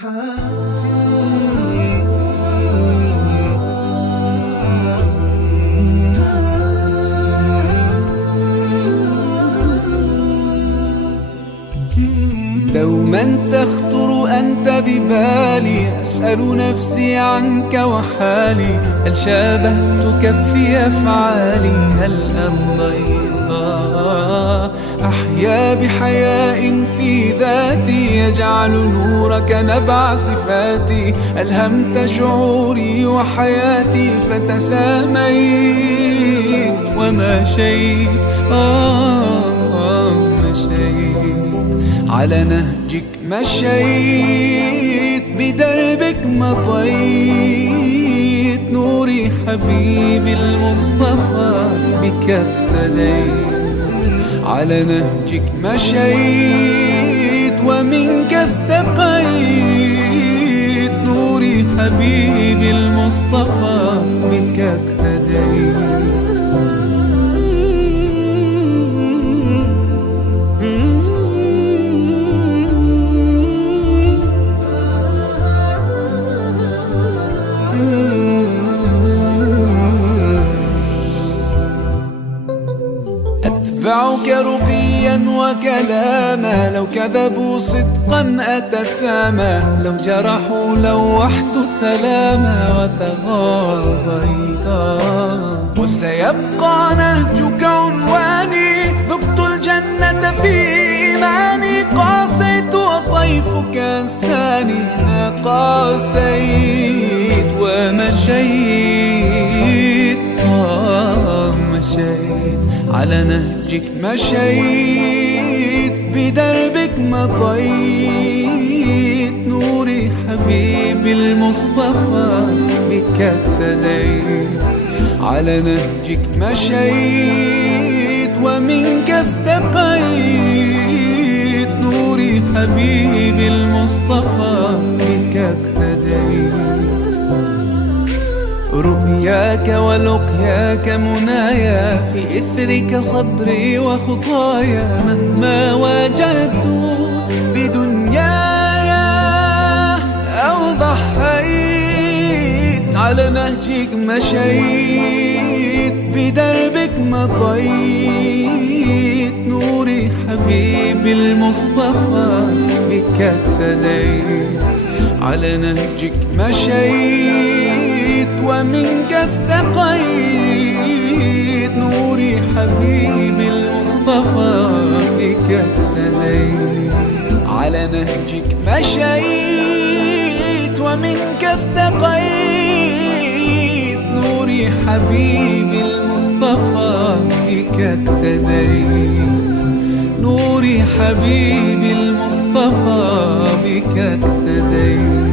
دوما تخطر أنت ببالي، أسأل نفسي عنك وحالي، هل شابهتك في أفعالي؟ هل أرضيتها؟ أحيا بحياء في ذاتي، يجعل نورك نبع صفاتي، ألهمت شعوري وحياتي فتساميت ومشيت مشيت على نهجك، مشيت بدربك مضيت، نوري حبيبي المصطفى بك اقتديت، على نهجك مشيت ومنك استقيت، نوري حبيبي المصطفى بك اقتديت. أتبعك رقيا وكلاما، لو كذبوا صدقا أتسامى، لو جرحوا لوحت سلاما وتغاضيتا، وسيبقى نهجك عنواني، ذقت الجنة في إيماني، قاسيت وطيفك أنساني، ما قاسيت ومشيت مشيت على نهجك، مشيت بدربك مضيت، نوري حبيبي المصطفى بك اقتديت، على نهجك مشيت ومنك استقيت، نوري حبيبي المصطفى بك اقتديت. رؤياك ولقياك منايا، في إثرك صبري وخطايا، مهما واجهت بدنياي أو ضحيت، على نهجك مشيت بدربك مضيت، نوري حبيبي المصطفى بك اقتديت، على نهجك مشيت ومنك استقيت، نوري حبيبي المصطفى بك اقتديت، على نهجك مشيت ومنك استقيت، نوري حبيبي المصطفى بك اقتديت، نوري حبيبي المصطفى بك اقتديت.